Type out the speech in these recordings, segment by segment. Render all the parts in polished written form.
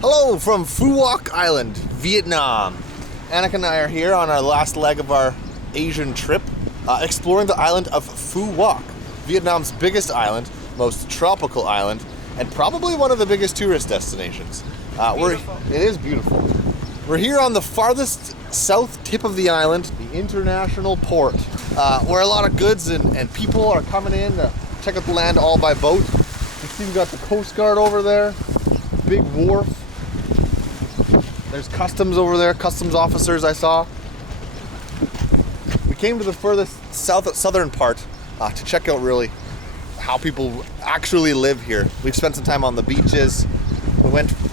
Hello from Phu Quoc Island, Vietnam. Annika and I are here on our last leg of our Asian trip, exploring the island of Phu Quoc, Vietnam's biggest island, most tropical island, and probably one of the biggest tourist destinations. It is beautiful. We're here on the farthest south tip of the island, the international port, where a lot of goods and people are coming in to check out the land all by boat. You see we've got the Coast Guard over there, big wharf. There's customs over there, customs officers I saw. We came to the furthest southern part to check out really how people actually live here. We've spent some time on the beaches.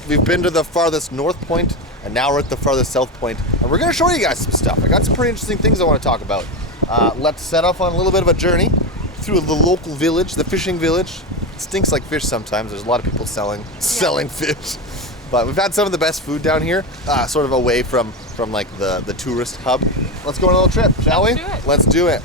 We've been to the farthest north point, and now we're at the farthest south point. And we're gonna show you guys some stuff. I got some pretty interesting things I want to talk about. Let's set off on a little bit of a journey through the local village, the fishing village. It stinks like fish sometimes. There's a lot of people selling fish. But we've had some of the best food down here, sort of away from like the tourist hub. Let's go on a little trip, shall we? Let's do it.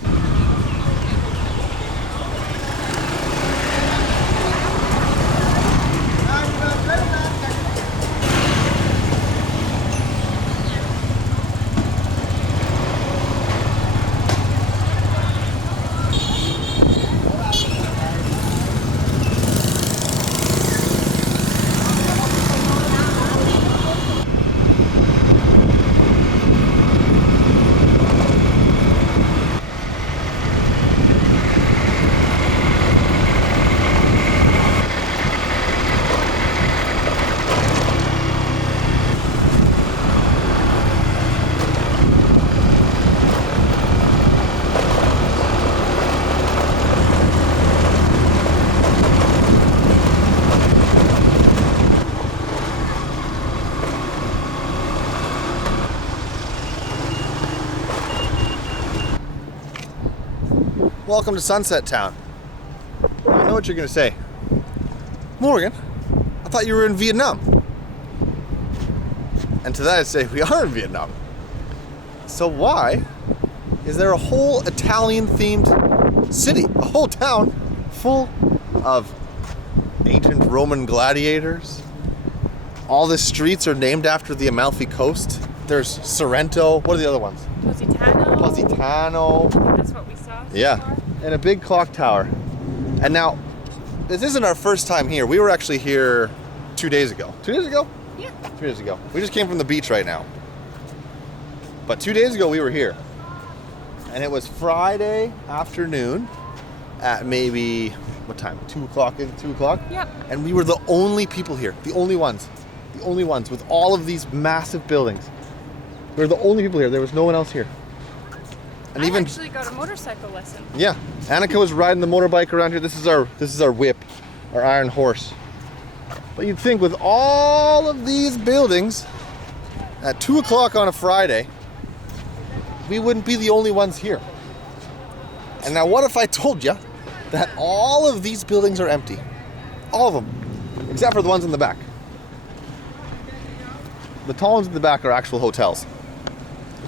Welcome to Sunset Town. I know what you're gonna say. Morgan, I thought you were in Vietnam. And to that I say, we are in Vietnam. So why is there a whole Italian-themed city, a whole town full of ancient Roman gladiators? All the streets are named after the Amalfi Coast. There's Sorrento. What are the other ones? Positano. I think that's what we saw. Yeah, and a big clock tower. And now, this isn't our first time here. We were actually here 2 days ago. 2 days ago? Yeah. 2 days ago. We just came from the beach right now. But 2 days ago we were here. And it was Friday afternoon at maybe, what time? 2 o'clock? 2 o'clock? Yep. And we were the only people here. The only ones. The only ones with all of these massive buildings. We were the only people here. There was no one else here. And I actually got a motorcycle lesson. Yeah, Annika was riding the motorbike around here. This is our whip, our iron horse. But you'd think with all of these buildings at 2 o'clock on a Friday, we wouldn't be the only ones here. And now what if I told you that all of these buildings are empty? All of them, except for the ones in the back. The tall ones in the back are actual hotels.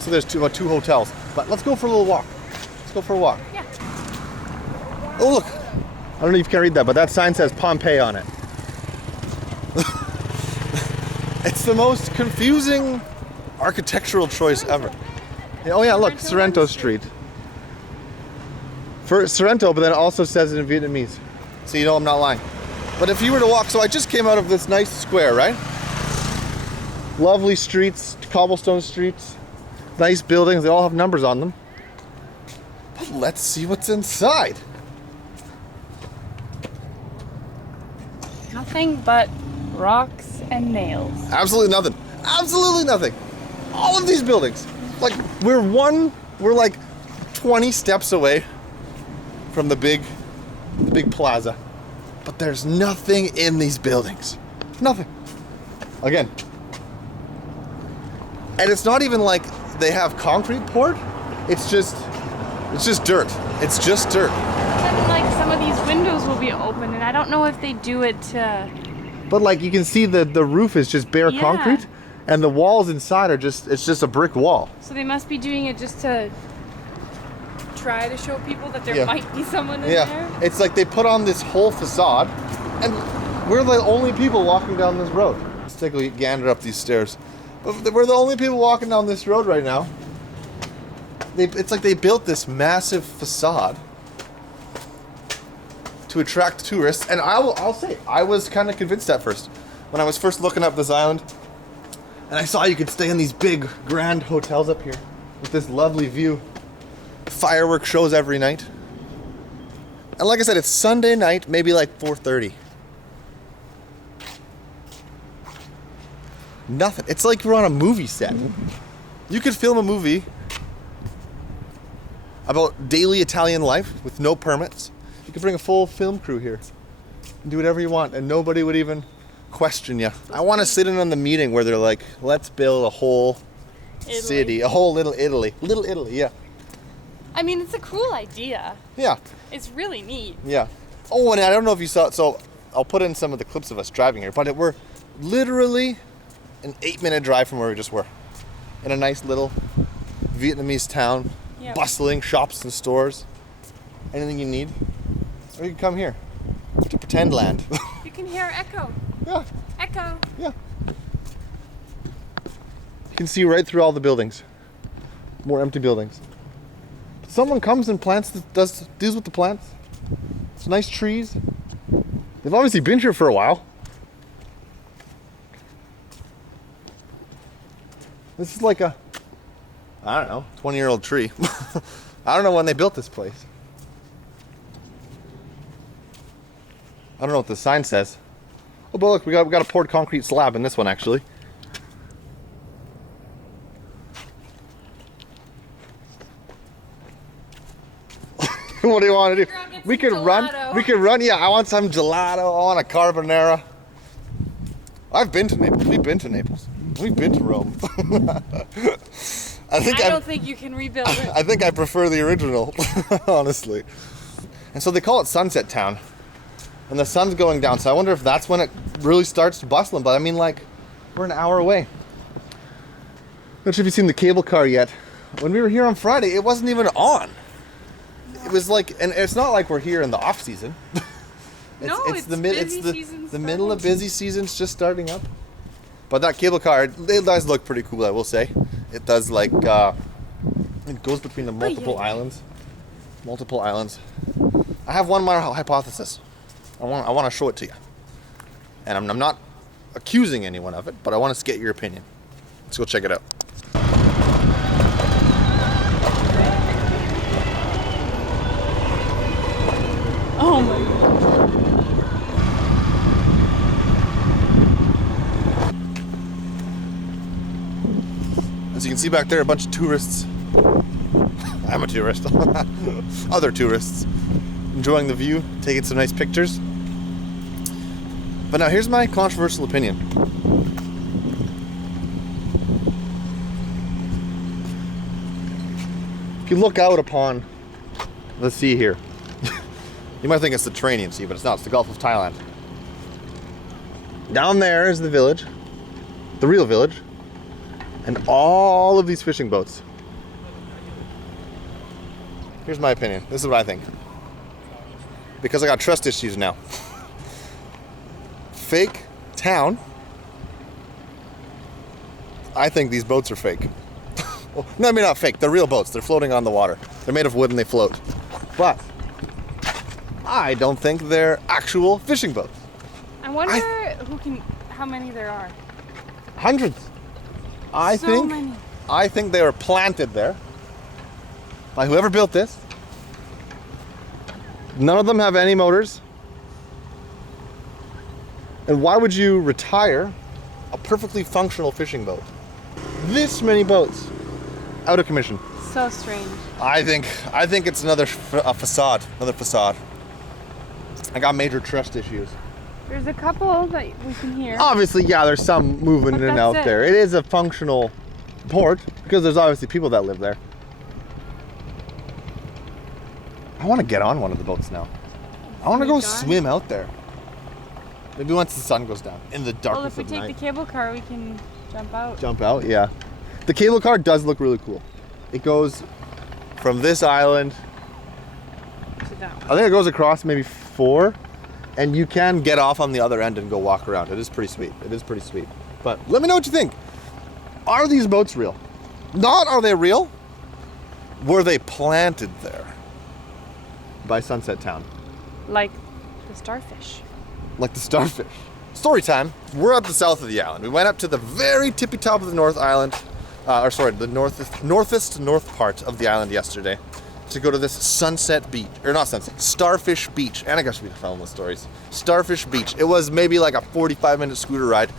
So there's about two hotels. But let's go for a little walk. Let's go for a walk. Yeah. Oh, look. I don't know if you can read that, but that sign says Pompeii on it. It's the most confusing architectural choice ever. Oh yeah, look, Sorrento Street. For Sorrento, but then it also says it in Vietnamese. So you know I'm not lying. But if you were to walk, so I just came out of this nice square, right? Lovely streets, cobblestone streets. Nice buildings, they all have numbers on them. But let's see what's inside. Nothing but rocks and nails. Absolutely nothing. Absolutely nothing. All of these buildings. Like, we're like 20 steps away from the big plaza. But there's nothing in these buildings. Nothing. Again. And it's not even like they have concrete poured. It's just dirt. It's just dirt. Then, like, some of these windows will be open, and I don't know if they do it to... But like you can see the roof is just bare concrete, and the walls inside are it's just a brick wall. So they must be doing it just to try to show people that there might be someone in there. It's like they put on this whole facade, and we're the only people walking down this road. take a gander up these stairs. But we're the only people walking down this road right now. It's like they built this massive facade to attract tourists. And I'll say, I was kind of convinced at first. When I was first looking up this island, and I saw you could stay in these big, grand hotels up here with this lovely view. Fireworks shows every night. And like I said, it's Sunday night, maybe like 4:30. Nothing. It's like we're on a movie set. You could film a movie about daily Italian life with no permits. You could bring a full film crew here and do whatever you want, and nobody would even question you. I want to sit in on the meeting where they're like, let's build a whole city, a whole little Italy. Little Italy, yeah. I mean, it's a cool idea. Yeah. It's really neat. Yeah. Oh, and I don't know if you saw it, so I'll put in some of the clips of us driving here, but we're literally an 8-minute drive from where we just were. In a nice little Vietnamese town, Yep. bustling shops and stores. Anything you need. Or you can come here to Pretend Land. You can hear echo. Yeah, Echo. yeah. You can see right through all the buildings. More empty buildings. Someone comes and deals with the plants. It's nice trees. They've obviously been here for a while. This is like a, I don't know, 20-year-old tree. I don't know when they built this place. I don't know what the sign says. Oh, but look, we got a poured concrete slab in this one, actually. What do you want to do? We could run. We could run. Yeah, I want some gelato. I want a carbonara. I've been to Naples. We've been to Naples. We've been to Rome. I don't think you can rebuild it. I think I prefer the original, honestly. And so they call it Sunset Town. And the sun's going down, so I wonder if that's when it really starts bustling. But I mean, like, we're an hour away. Not sure if you've seen the cable car yet. When we were here on Friday, it wasn't even on. No. It was like, and it's not like we're here in the off season. It's the middle of busy season's just starting up. But that cable car, it does look pretty cool, I will say. It does like, it goes between the multiple islands. Multiple islands. I have one more hypothesis. I want to show it to you. And I'm not accusing anyone of it, but I want to get your opinion. Let's go check it out. Oh my god. As you can see back there, a bunch of tourists. I'm a tourist. Other tourists enjoying the view, taking some nice pictures. But now here's my controversial opinion. If you look out upon the sea here, you might think it's the Mediterranean Sea, but it's not. It's the Gulf of Thailand. Down there is the village, the real village, and all of these fishing boats. Here's my opinion. This is what I think. Because I got trust issues now. Fake town. I think these boats are fake. Well, no, I mean not fake. They're real boats. They're floating on the water. They're made of wood and they float. But I don't think they're actual fishing boats. I wonder how many there are. Hundreds. I think they were planted there by whoever built this. None of them have any motors. And why would you retire a perfectly functional fishing boat? This many boats out of commission. So strange. I think it's another facade. I got major trust issues. There's a couple that we can hear. Obviously, yeah, there's some moving in and out there. It is a functional port because there's obviously people that live there. I want to get on one of the boats now. I want to go swim out there. Maybe once the sun goes down in the darkness of night. Well, if we take the cable car, we can jump out. Jump out, yeah. The cable car does look really cool. It goes from this island to that one. I think it goes across maybe 4, and you can get off on the other end and go walk around. It is pretty sweet. But let me know what you think. Are these boats real? Not are they real? Were they planted there by Sunset Town? Like the starfish. Like the starfish. Story time. We're at the south of the island. We went up to the very tippy top of the North Island, the north part of the island yesterday to go to this Sunset Beach, or not Sunset, Starfish Beach. And I guess we be telling the stories. Starfish Beach. It was maybe like a 45-minute scooter ride.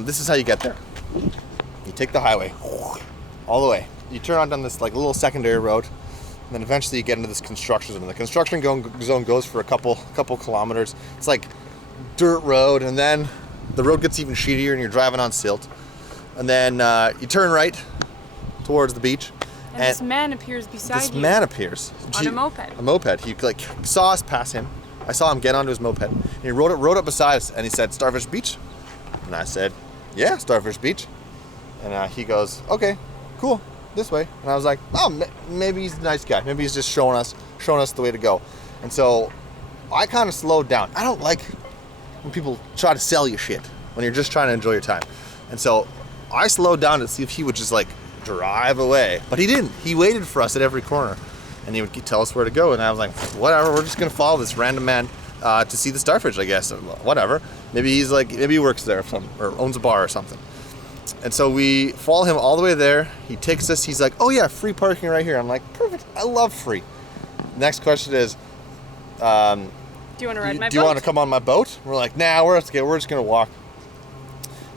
This is how you get there. You take the highway all the way. You turn on down this like little secondary road, and then eventually you get into this construction zone. The construction zone goes for a couple kilometers. It's like dirt road, and then the road gets even shittier, and you're driving on silt. And then you turn right towards the beach. And this man appears beside you. This man appears on a moped. A moped. He like saw us pass him. I saw him get onto his moped. And he rode up beside us, and he said, "Starfish Beach?" And I said, "Yeah, Starfish Beach." And he goes, "Okay, cool, this way." And I was like, "Oh, maybe he's a nice guy. Maybe he's just showing us the way to go." And so I kind of slowed down. I don't like when people try to sell you shit when you're just trying to enjoy your time. And so I slowed down to see if he would just like drive away, but he didn't. He waited for us at every corner, and he would tell us where to go. And I was like, whatever, we're just gonna follow this random man to see the starfish, I guess. Whatever. Maybe he works there or owns a bar or something. And so we follow him all the way there. He takes us. He's like, "Oh yeah, free parking right here." I'm like, "Perfect. I love free." Next question is, do you want to ride my boat? Do you want to come on my boat? We're like, "Nah, we're just gonna walk."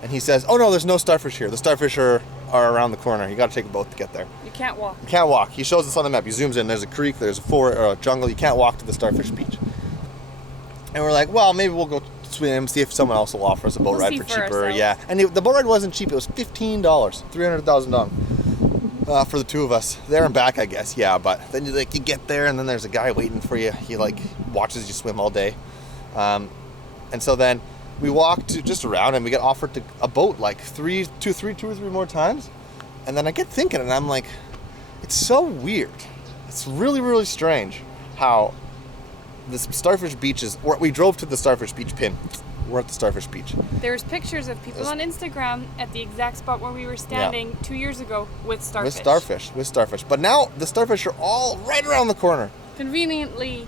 And he says, "Oh no, there's no starfish here. The starfish are around the corner. You got to take a boat to get there." You can't walk. You can't walk. He shows us on the map. He zooms in. There's a creek. There's a forest or a jungle. You can't walk to the Starfish Beach. And we're like, well, maybe we'll go swim, see if someone else will offer us a boat ride for cheaper. Ourselves. Yeah. And the boat ride wasn't cheap. It was $15, $300,000 for the two of us. There and back, I guess. Yeah, but then you get there, and then there's a guy waiting for you. He like watches you swim all day. And so then we walk just around, and we get offered a boat like two or three more times. And then I get thinking, and I'm like, it's so weird. It's really, really strange how this Starfish Beach is. We drove to the Starfish Beach pin. We're at the Starfish Beach. There's pictures of people on Instagram at the exact spot where we were standing 2 years ago with starfish. With starfish. But now the starfish are all right around the corner. Conveniently,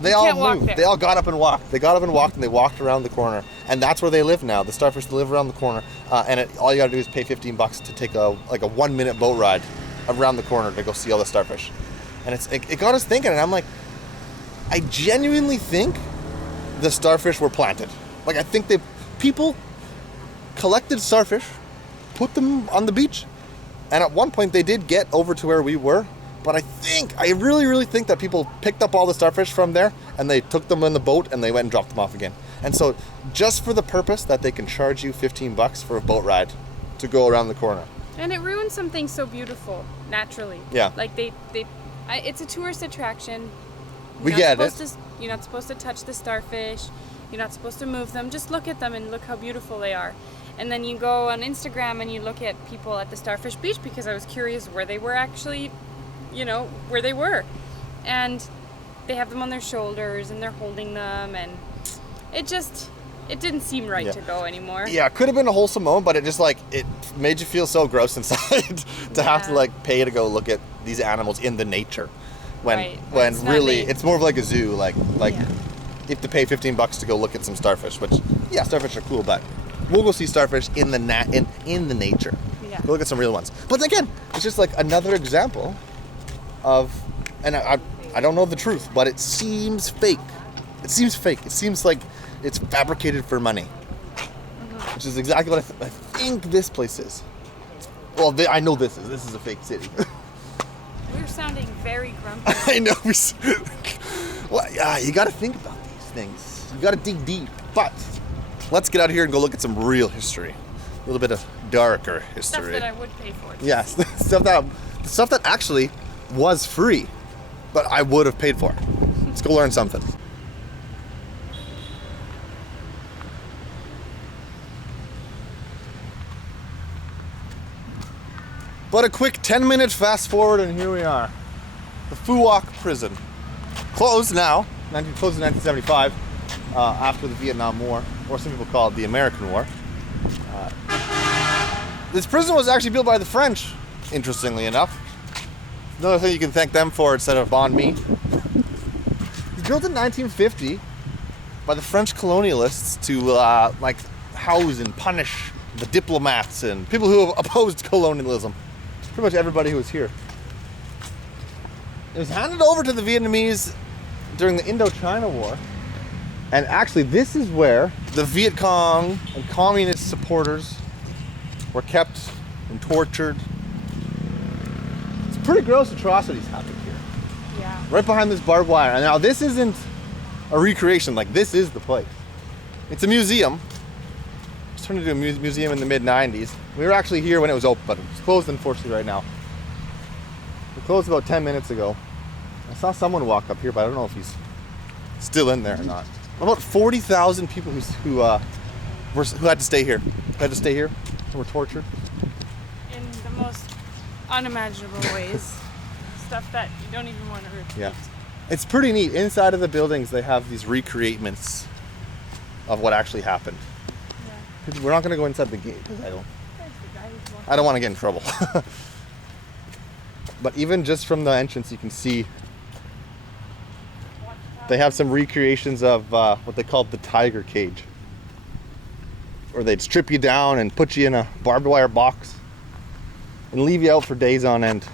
they all moved. They all got up and walked. They got up and walked, and they walked around the corner. And that's where they live now. The starfish, they live around the corner. And all you got to do is pay $15 to take a 1-minute boat ride around the corner to go see all the starfish. And it got us thinking, and I'm like, I genuinely think the starfish were planted. Like, I think people collected starfish, put them on the beach, and at one point they did get over to where we were. But I really, really think that people picked up all the starfish from there, and they took them in the boat, and they went and dropped them off again. And so, just for the purpose that they can charge you $15 for a boat ride to go around the corner. And it ruins something so beautiful, naturally. Yeah. Like it's a tourist attraction. We get it. You're not supposed to touch the starfish. You're not supposed to move them. Just look at them and look how beautiful they are. And then you go on Instagram and you look at people at the Starfish Beach, because I was curious where they were actually, where they were. And they have them on their shoulders and they're holding them, and it didn't seem right to go anymore. Yeah, it could have been a wholesome moment, but it made you feel so gross inside to have to pay to go look at these animals in the nature. When really it's more of like a zoo, you have to pay $15 to go look at some starfish, which starfish are cool, but we'll go see starfish in the nature. Yeah. Go look at some real ones. But again, it's just like another example of, and I don't know the truth, but it seems fake. It seems fake. It seems like it's fabricated for money, which is exactly what I think this place is. Well, I know this is a fake city. We're sounding very grumpy. I know. Well, you got to think about these things. You got to dig deep. But let's get out of here and go look at some real history. A little bit of darker history. Stuff that I would pay for. Yes, stuff that actually was free, but I would have paid for. Let's go learn something. But a quick 10-minute fast forward, and here we are. The Phu Quoc prison. Closed now. Closed in 1975, after the Vietnam War, or some people call it the American War. This prison was actually built by the French, interestingly enough. Another thing you can thank them for instead of bon me. It was built in 1950 by the French colonialists to like house and punish the diplomats and people who opposed colonialism. Pretty much everybody who was here. It was handed over to the Vietnamese during the Indochina War. And actually, this is where the Viet Cong and communist supporters were kept and tortured. It's pretty gross atrocities happened here. Yeah. Right behind this barbed wire. And now this isn't a recreation, like this is the place. It's a museum. It's turned into a museum in the mid-90s. We were actually here when it was open, but it's closed unfortunately right now. It closed about 10 minutes ago. I saw someone walk up here, but I don't know if he's still in there or not. About 40,000 people who had to stay here. And were tortured. In the most unimaginable ways. Stuff that you don't even want to repeat. Yeah. It's pretty neat. Inside of the buildings, they have these recreatements of what actually happened. Yeah. We're not going to go inside the gate because I don't want to get in trouble. But even just from the entrance, you can see they have some recreations of what they called the tiger cage. Or they'd strip you down and put you in a barbed wire box and leave you out for days on end.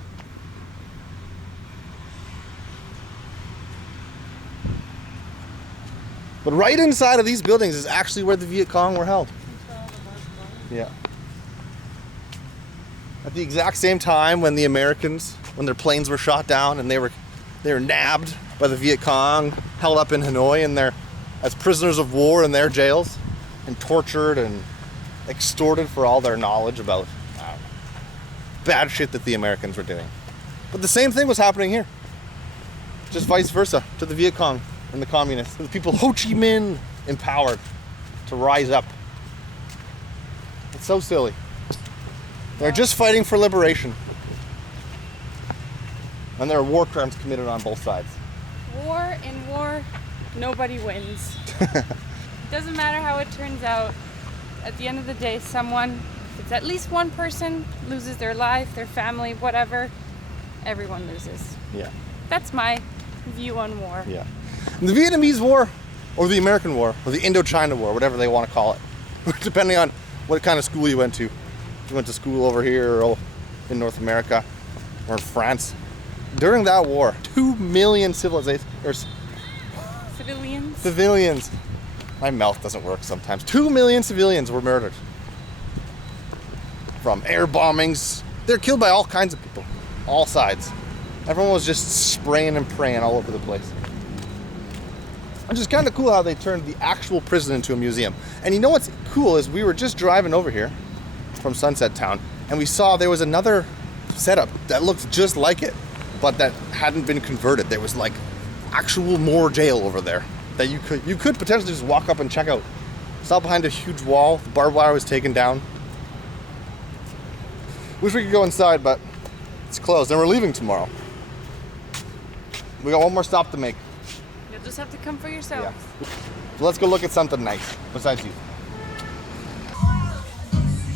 But right inside of these buildings is actually where the Viet Cong were held. Yeah. At the exact same time when the Americans, when their planes were shot down and they were nabbed by the Viet Cong, held up in Hanoi and they're as prisoners of war in their jails and tortured and extorted for all their knowledge about bad shit that the Americans were doing. But the same thing was happening here. Just vice versa to the Viet Cong and the communists. The people Ho Chi Minh empowered to rise up. It's so silly. They're just fighting for liberation. And there are war crimes committed on both sides. In war, nobody wins. It doesn't matter how it turns out. At the end of the day, if it's at least one person loses their life, their family, whatever, everyone loses. Yeah. That's my view on war. Yeah. And the Vietnamese War, or the American War, or the Indochina War, whatever they want to call it, depending on what kind of school you went to. If you went to school over here or in North America or in France. During that war, 2 million civilians. My mouth doesn't work sometimes. 2 million civilians were murdered. From air bombings. They're killed by all kinds of people. All sides. Everyone was just spraying and praying all over the place. Which is kind of cool how they turned the actual prison into a museum. And you know what's cool is we were just driving over here from Sunset Town and we saw there was another setup that looked just like it, but that hadn't been converted. There was like actual more jail over there that you could potentially just walk up and check out. It's all behind a huge wall. The barbed wire was taken down. Wish we could go inside, but it's closed and we're leaving tomorrow. We got one more stop to make. You'll just have to come for yourself. Yeah. So let's go look at something nice besides you.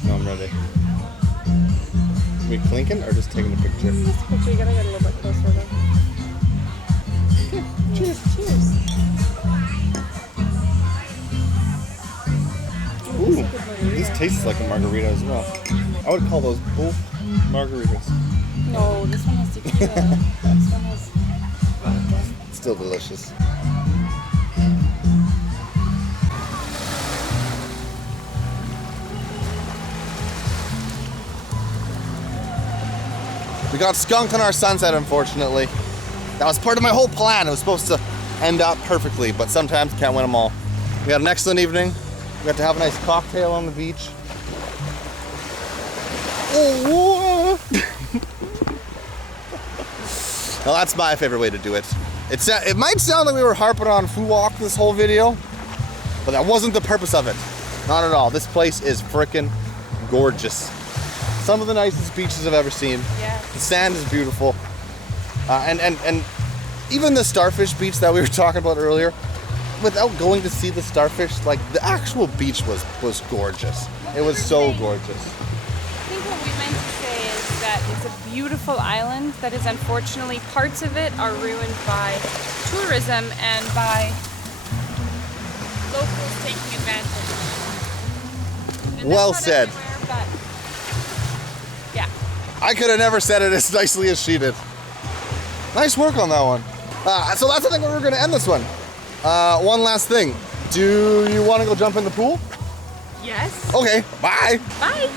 No, I'm ready. Are we clinking or just taking a picture? Just a picture. You gotta get a little bit closer though. Okay, cheers. Cheers. Ooh, this tastes like a margarita as well. I would call those both margaritas. No, this one has tequila. This one has vodka. Still delicious. We got skunked on our sunset, unfortunately. That was part of my whole plan. It was supposed to end up perfectly, but sometimes you can't win them all. We had an excellent evening. We got to have a nice cocktail on the beach. Oh, well, that's my favorite way to do it. It might sound like we were harping on Phu Quoc this whole video, but that wasn't the purpose of it. Not at all. This place is frickin' gorgeous. Some of the nicest beaches I've ever seen. Yeah. The sand is beautiful. And even the Starfish Beach that we were talking about earlier, without going to see the starfish, like the actual beach was gorgeous. It was so gorgeous. I It's a beautiful island that is unfortunately, parts of it are ruined by tourism and by locals taking advantage. And Well that's not said. everywhere, but yeah. I could have never said it as nicely as she did. Nice work on that one. So that's I think where we're going to end this one. One last thing. Do you want to go jump in the pool? Yes. Okay, bye. Bye.